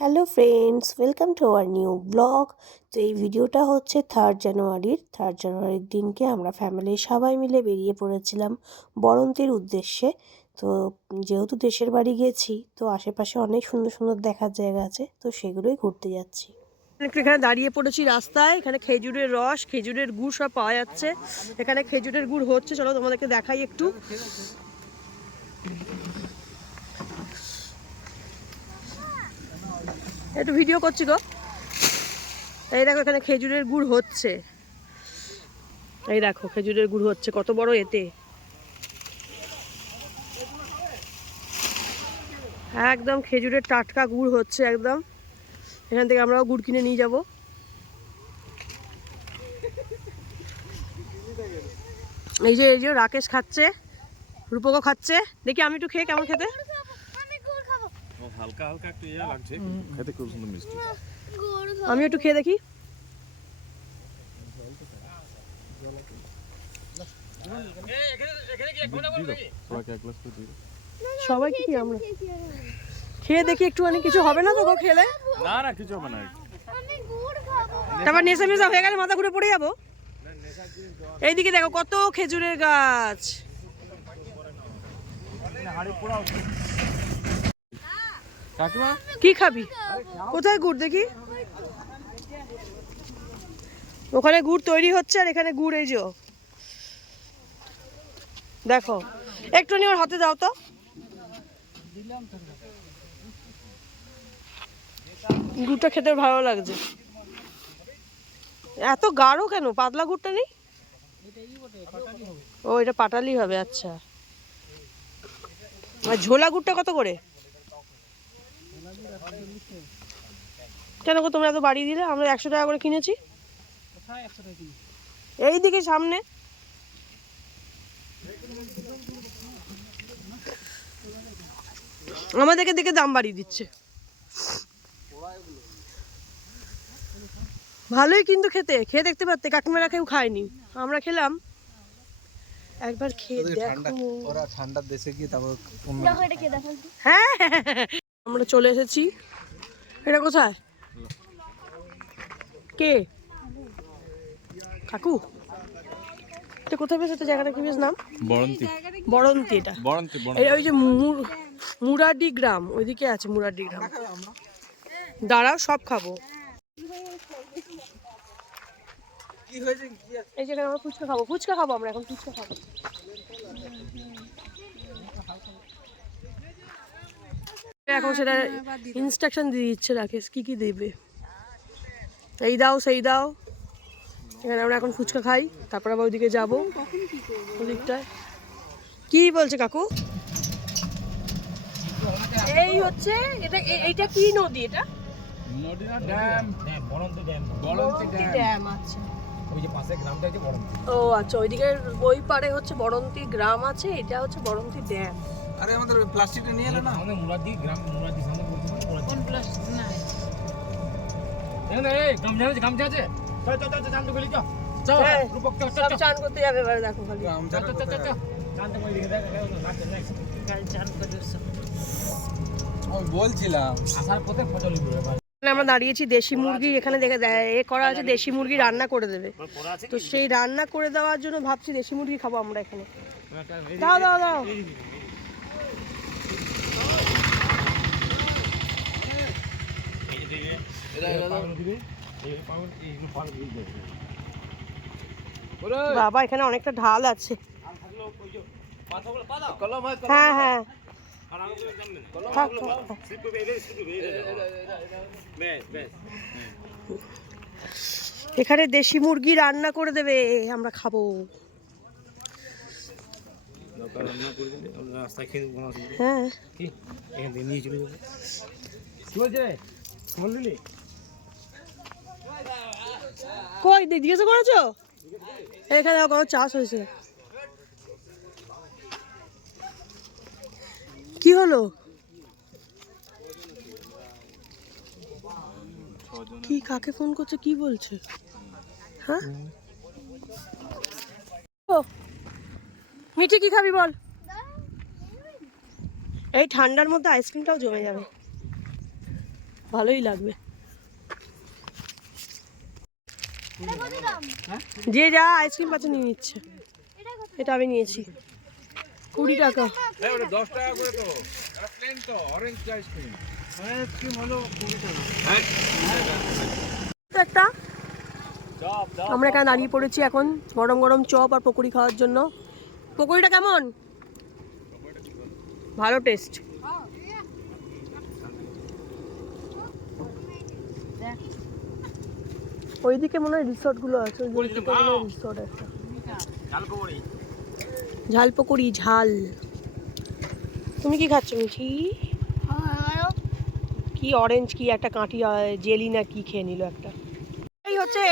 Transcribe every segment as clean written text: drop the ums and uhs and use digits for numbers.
Hello friends, welcome to our new blog. তো এই ভিডিওটা হচ্ছে 3 জানুয়ারির দিনকে আমরা ফ্যামিলির সবাই মিলে বেরিয়ে পড়েছিলাম বরন্তির উদ্দেশ্যে। তো যেহেতু দেশের বাড়ি গেছি, তো আশেপাশে অনেক সুন্দর সুন্দর দেখার জায়গা আছে, তো সেগুলোই ঘুরতে যাচ্ছি। একটু এখানে দাঁড়িয়ে পড়েছি রাস্তায়। এখানে খেজুরের রস, খেজুরের গুড় সব পাওয়া যাচ্ছে। এখানে খেজুরের গুড় হচ্ছে, চলো তোমাদেরকে দেখাই একটু। একটু ভিডিও করছি গো। এই দেখো এখানে খেজুরের গুড় হচ্ছে। এই দেখো খেজুরের গুড় হচ্ছে কত বড় এতে, একদম খেজুরের টাটকা গুড় হচ্ছে একদম। এখান থেকে আমরাও গুড় কিনে নিয়ে যাব। এই যে রাকেশ খাচ্ছে, রূপকও খাচ্ছে। দেখি আমি একটু খেয়ে কেমন খেতে। হালকা হালকা একটু ইয়া লাগছে, খেতে খুব সুন্দর মিষ্টি। আমি একটু খেয়ে দেখি। সবাই কি আমরা খেয়ে দেখি একটুখানি, কিছু হবে না তো গো খেলে? না না কিছু হবে না। তারপর নেশা মেশা হয়ে গেলে মাথা ঘুরে পড়ে যাবো। এইদিকে দেখো কত খেজুরের গাছ। কি খাবি? কোথায় গুড় দেখি? ওখানে গুড় তৈরি হচ্ছে আর এখানে গুড়। এই যে দেখো, একটু নিয়ে ওর হাতে দাও তো। গুড়টা খেতে ভালো লাগছে। এত গাঢ় কেন? পাতলা গুড়টা নেই? ও এটা পাটালি হবে, আচ্ছা। আর ঝোলা গুড়টা কত করে? কেন গো তোমরা এত বাড়িয়ে দিলে? আমরা 100 টাকা করে কিনেছি। এই দিকে সামনে। আমাদেরকে দেখে দাম বাড়িয়ে দিচ্ছে। ভালোই কিন্তু খেতে, খেয়ে দেখতে পারতে। কাকিমারা কেউ খায়নি, আমরা খেলাম। একবার খেয়ে দেখো। ওরা ঠান্ডার দেশে গিয়ে তারপর হ্যাঁ, আমরা চলে এসেছি। এটা কোথায়? কে? কাকু? এটা কোথায় বেশ? এটা জায়গাটা কি বেশ নাম? বরন্তি। বরন্তি। এটা বরন্তি এই ওই যে মুরাডি গ্রাম, ওইদিকে আছে মুরাডি গ্রাম। দাঁড়াও সব খাবো। এই জায়গায় আমরা ফুচকা খাবো। ফুচকা খাবো আমরা এখন, ফুচকা খাবো। এখন সেটা ইনস্ট্রাকশন দিয়ে দিচ্ছে রাকেশ কি কি দেবে। এই দাও সেই দাও। এখানে আমরা এখন ফুচকা খাই, তারপর আবার ওইদিকে যাবো। ওদিকটায় কি বলছে কাকু? এই হচ্ছে এটা, এইটা কি নদী? এটা নদী না dam, Baranti dam. Baranti dam, আচ্ছা। ওই যে পাশে গ্রামটা আছে বরন্তি। ও আচ্ছা, ওইদিকে ওই পারে হচ্ছে বরন্তি গ্রাম আছে, এটা হচ্ছে বরন্তি ড্যাম। আরে আমাদের প্লাস্টিকটা নিয়ে এলো না। আমাদের মুরাদি গ্রাম, মুরাদি সামনে বলতে কোন প্লাস্টিক না এখানে। এই গামছা আছে। চল চল চল চান তো গলি চল। চল রূপক চল চল চান করতে যাবে এবারে, দেখো খালি গামছা চল চল চল চান তো গলি দেখ লাগছে নেক্সট কাল চান করে। আমি বলছিলাম আসার পথে ফটো লিখবে। আমরা দাঁড়িয়েছি দেশি মুরগি, এখানে দেখে এ করা আছে, দেশি মুরগি রান্না করে দেবে। তো সেই রান্না করে দেওয়ার জন্য ভাবছি দেশি মুরগি খাবো আমরা এখানে। দাও দাও দাও। বাবা এখানে অনেকটা ঢাল আছে। হ্যাঁ হ্যাঁ, এখানে দেশি মুরগি রান্না করে দেবে, আমরা খাবো। হ্যাঁ কই জিজ্ঞাসা করেছো? এখানে কোনো চাষ হয়েছে। কি হলো? কি কাকে ফোন করছে, কি বলছে? হ্যাঁ মিঠি কি খাবি বল? এই ঠান্ডার মধ্যে আইসক্রিমটাও জমে যাবে। ভালোই লাগবে। যে যা আইসক্রিম পাচ্ছে নিয়ে নিচ্ছে। এটা আমি নিয়েছি 20 টাকা। এই ওটা 10 টাকা করে তো। এটা প্লেন তো অরেঞ্জ আইসক্রিম। আইসক্রিম হলো 20 টাকা। একটা আমরা এখানে দাঁড়িয়ে পড়েছি এখন গরম গরম চপ আর পকোড়ি খাওয়ার জন্য। পকোড়িটা কেমন? ভালো টেস্ট। ওইদিকে মনে হয় রিসর্ট গুলো আছে, রিসর্ট একটা ঝাল পকোড়ি ঝাল। তুমি কি খাচ্ছ মিঠি? কি অরেঞ্জ কি একটা কাঁটি জেলি না কি খেয়ে নিল একটা।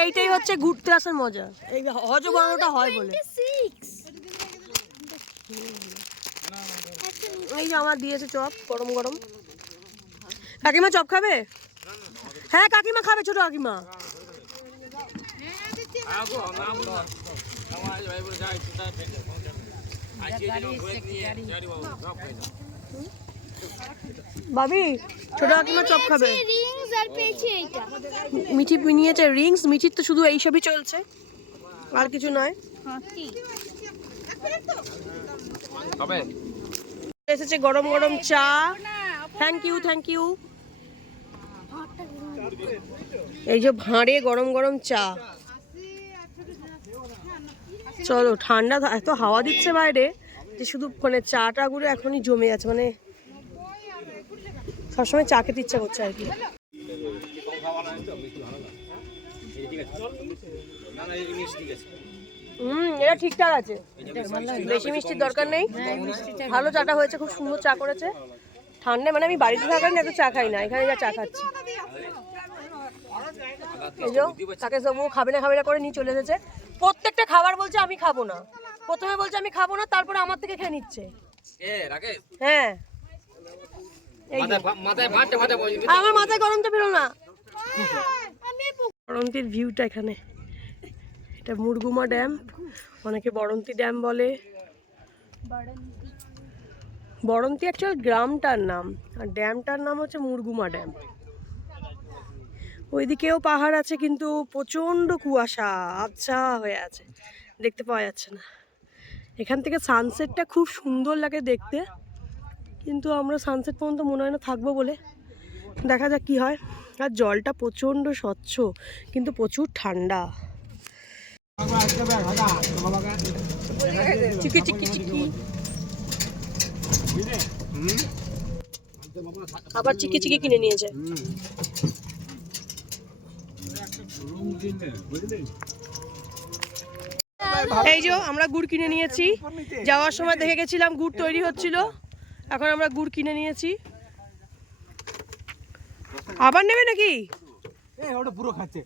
এইটাই হচ্ছে ঘুরতে আসার মজা, এই হজ বানানোটা হয় বলে। এই যে আমার দিয়েছে চপ গরম গরম। কাকিমা চপ খাবে? হ্যাঁ কাকিমা খাবে, ছোট কাকিমা। ভাবি ছোট কাকিমা চপ খাবে। মিঠি নিয়েছে রিংস। মিঠির তো শুধু এইসবই চলছে, আর কিছু নয়। এসেছে গরম গরম চা। Thank you thank you. এই যে ভাঁড়ে গরম গরম চা। চলো, ঠান্ডা এত হাওয়া দিচ্ছে বাইরে যে শুধু মানে চাটা গুলো এখনই জমে আছে, মানে সবসময় চা খেতে ইচ্ছা করছে আর কি। এটা ঠিকঠাক আছে, বেশি মিষ্টির দরকার নেই। ভালো চাটা হয়েছে, খুব সুন্দর চা করেছে। ঠান্ডা মানে আমি বাড়িতে থাকার এত চা খাই না, এখানে যা চা খাচ্ছি। এই যে তাকে সব খাবে না করে নিয়ে চলে এসেছে। প্রত্যেকটা খাবার বলছে আমি খাবো না, প্রথমে বলছে আমি খাবো না, তারপরে আমার থেকে খেয়ে নিচ্ছে। হ্যাঁ আমার মাথায় গরমটা বেরো না। বরন্তির ভিউটা এখানে, এটা মুরগুমা ড্যাম, অনেকে বরন্তি ড্যাম বলে। বরন্তি অ্যাকচুয়াল গ্রামটার নাম, আর ড্যামটার নাম হচ্ছে মুরগুমা ড্যাম। ওইদিকেও পাহাড় আছে কিন্তু প্রচণ্ড কুয়াশা আবছা হয়ে আছে, দেখতে পাওয়া যাচ্ছে না। এখান থেকে সানসেটটা খুব সুন্দর লাগে দেখতে, কিন্তু আমরা সানসেট পর্যন্ত মনে হয় না থাকবো বলে, দেখা যাক কি হয়। আর জলটা প্রচণ্ড স্বচ্ছ কিন্তু প্রচুর ঠান্ডা। চিকি চিকি চিকি, আবার চিকি চিকি কিনে নিয়েছে। এই যে আমরা গুড় কিনে নিয়েছি, যাওয়ার সময় দেখে গেছিলাম গুড় তৈরি হচ্ছিল, এখন আমরা গুড় কিনে নিয়েছি। আবার নেবে নাকি? ওটা পুরো খাচ্ছে।